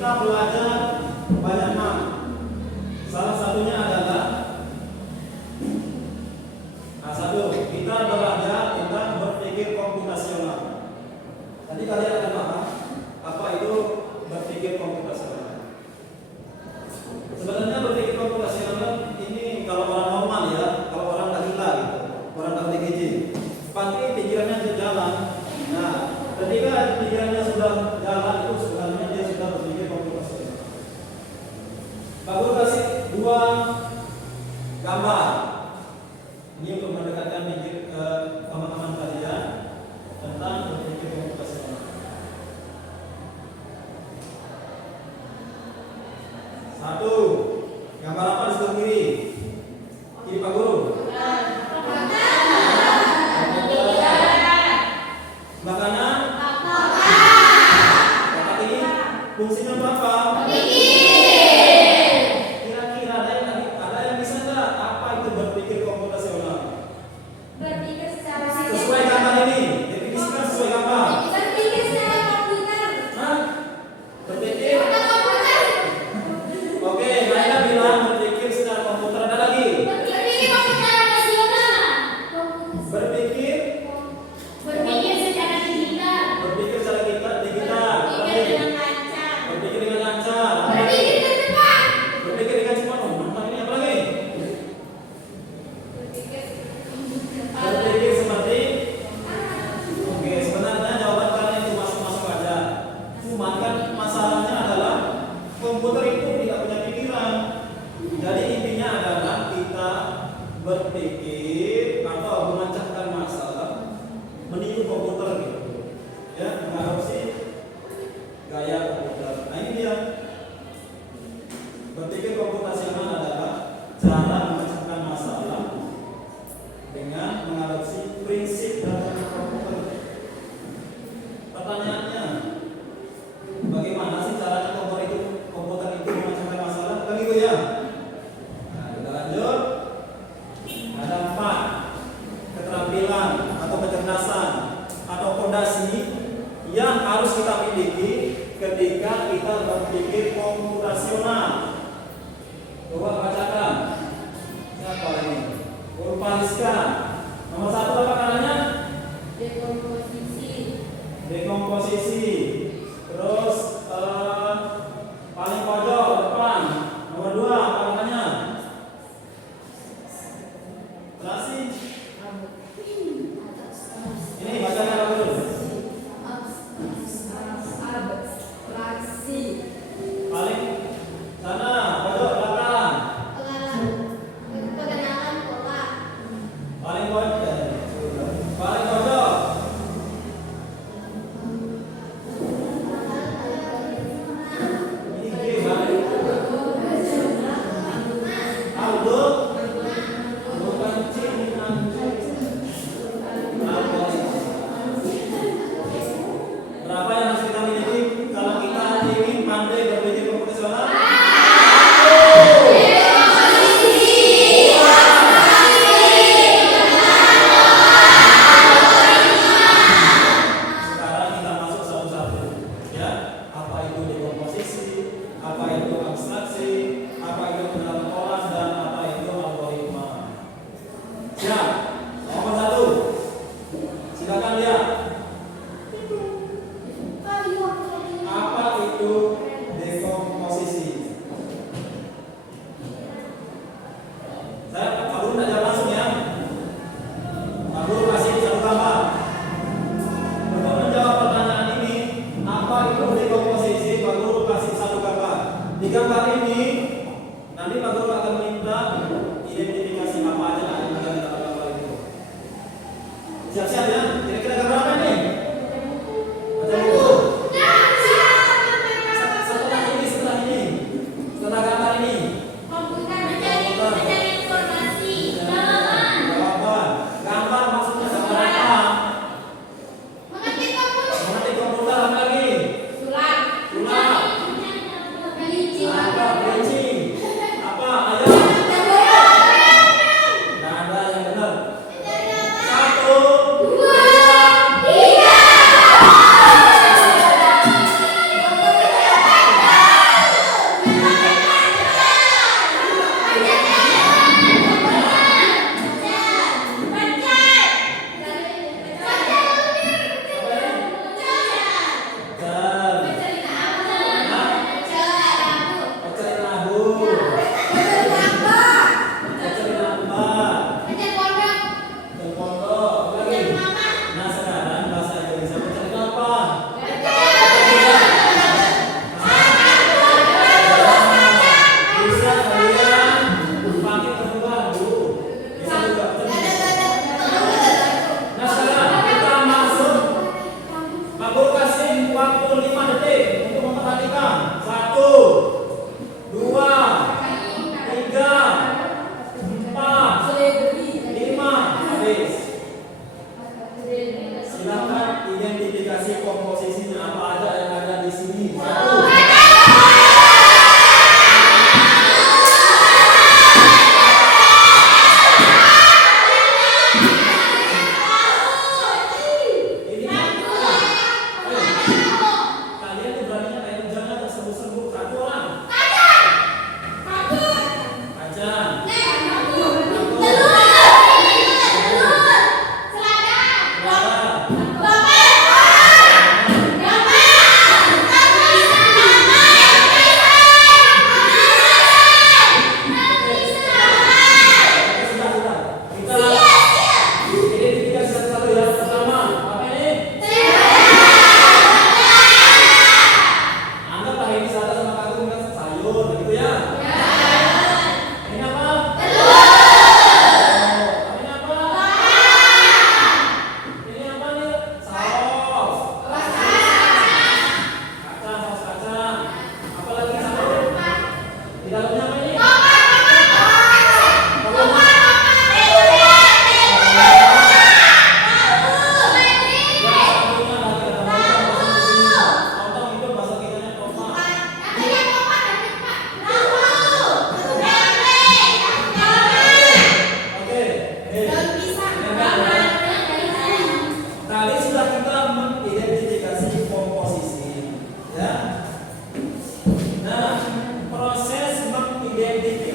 kita belajar banyak hal. Salah satunya adalah satu, kita belajar tentang berpikir komputasional. Tadi kalian ada paham apa itu berpikir komputasional? Sebenarnya berpikir komputasional ini kalau orang normal ya, kalau orang tak gila gitu, orang tak TGJ, pasti pikirannya sudah jalan. Nah, ketika pikirannya sudah jalan itu sebenarnya dia sudah berpikir komputasional. Aku kasih dua gambar. Ini untuk mendekatkan pikir teman-teman kalian tentang berpikir komputasional. Satu, gambar apa di sebelah kiri? Kiri Pak Guru. Sebelah kanan? Kotak ini fungsinya berapa? Kira-kira ada yang bisa nggak apa itu berpikir komputasional? Berpikir secara Sesuai gambar ini, definisikan sesuai gambar. berpikir secara komputer. Nah, berpikir. Atau komputer. Oke, Naila bilang berpikir secara komputer. Ada lagi? Berpikir secara rasional. Berpikir Berpikir secara digital. berpikir secara digital. Berpikir dengan lancar. Berpikir dengan lancar. Berpikir dengan cepat. Berpikir dengan cepat. Oh, mantap ini apa lagi? Berpikir seperti. Oke, sebenarnya jawaban kalian itu masuk-masuk aja. Cuma kan masalahnya adalah komputer itu tidak punya pikiran. Jadi intinya adalah kita berpikir atau memecahkan masalah meniru komputer gitu. Ya, mengadopsi gaya komputer. Nah, ini dia. Berpikir komputasional adalah cara memecahkan masalah dengan mengadopsi prinsip dalam komputer. Pertanyaannya, bagaimana sih caranya komputer itu memecahkan masalah? Kan gitu ya. Nah, kita lanjut. Ada 4 keterampilan atau kecerdasan atau fondasi yang harus kita miliki ketika kita berpikir komputasional. Coba bacakan. Siapa ini? Urpaliska. Nomor 1 apa katanya? Dekomposisi. Terus paling pojok depan. Nomor 2 apa katanya? Terasi. Ini bacanya apa dulu? Paling sana pojok belakang. Pengenalan pola. Paling pojok. Paling pojok. Ini kiri balik. Auto. Bukan Cina. Berapa yang harus kita miliki kalau kita ingin pandai berpikir komputasional? Sekarang kita masuk satu-satu, ya. Apa itu dekomposisi, apa itu abstraksi, apa itu penerapan pola, dan apa itu algoritma. Siap. Nomor 1. Silakan lihat. Apa itu dekomposisi? Saya Pak Guru tidak jawab langsung ya. Pak Guru kasih satu gambar. Untuk menjawab pertanyaan ini, apa itu dekomposisi? Pak Guru kasih satu gambar. Di gambar ini, nanti Pak Guru akan minta identifikasi apa aja yang ada di dalam gambar itu. Siap-siap ya. Kira-kira gambar apa ini? Baca buku. Setelah gambar ini, Komputer mencari informasi. jawaban. Gambar maksudnya gambar apa? Mengetik komputer. Mengetik komputer apa lagi? Sulap. Sulap. Merinci.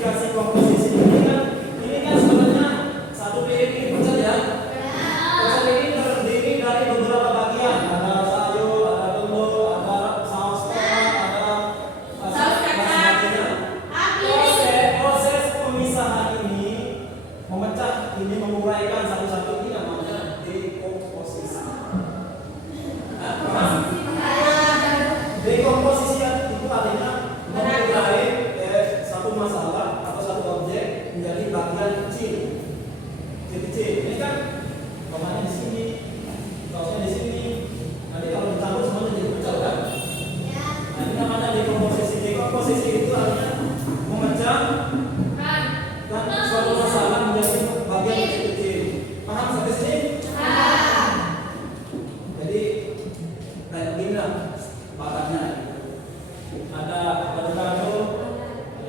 dikasih komposisi ini kan sebenarnya satu piring ini pecel ya. Pecel ini terdiri dari beberapa bagian. Ada sayur, ada telur, ada saus tomat, ada Saus kacang. Proses pemisahan ini memecah ini menguraikan satu-satu ini namanya dekomposisi. Nah, paham? Dekomposisi itu artinya mengurai satu masalah atau satu objek menjadi bagian kecil. Ini kan tomatnya di sini, sausnya di sini. Nanti kalau dicampur semuanya jadi pecel kan? Nah, ini namanya dekomposisi. Dekomposisi itu artinya memecah dan suatu masalah menjadi bagian kecil-kecil. Paham sampai sini? Jadi kayak begini lah bahannya. Ada avocado,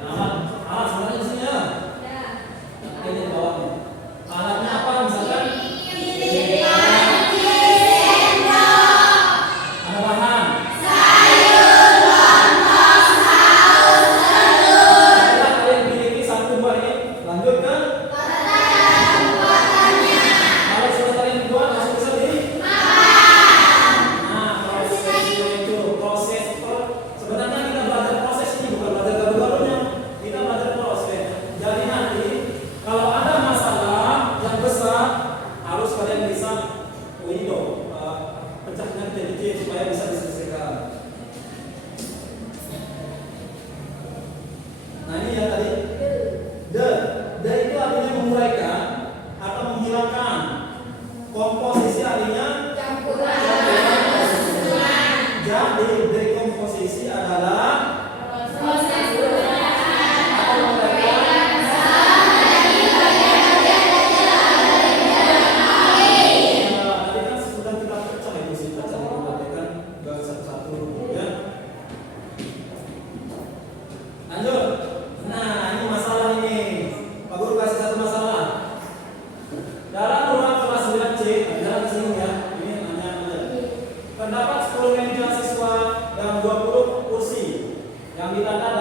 alat sebenarnya di sini ya. Ini di bawahnya. Alatnya apa misalkan? Ada bahan. Setelah kalian miliki satu dua ini, lanjut kan? Kalau sudah kalian buat langsung bisa Nah, prosesnya itu sebenarnya kita belajar proses ini bukan belajar garu-garunya. Kita belajar proses. Jadi nanti kalau ada masalah yang besar harus kalian bisa pecahnya kecil-kecil supaya bisa diselesaikan. Nah ini yang tadi the itu artinya menguraikan atau menghilangkan. Komposisi artinya jadi dekomposisi adalah tadi kan sudah kita pecah itu sih, pecah diperhatikan ke satu-satu ya. Lanjut. Nah ini masalah ini. Pak Guru kasih satu masalah. Dalam ruang kelas 9C, jangan disinggung ya. Ini hanya terdapat 10 meja siswa dan 20 kursi yang ditandai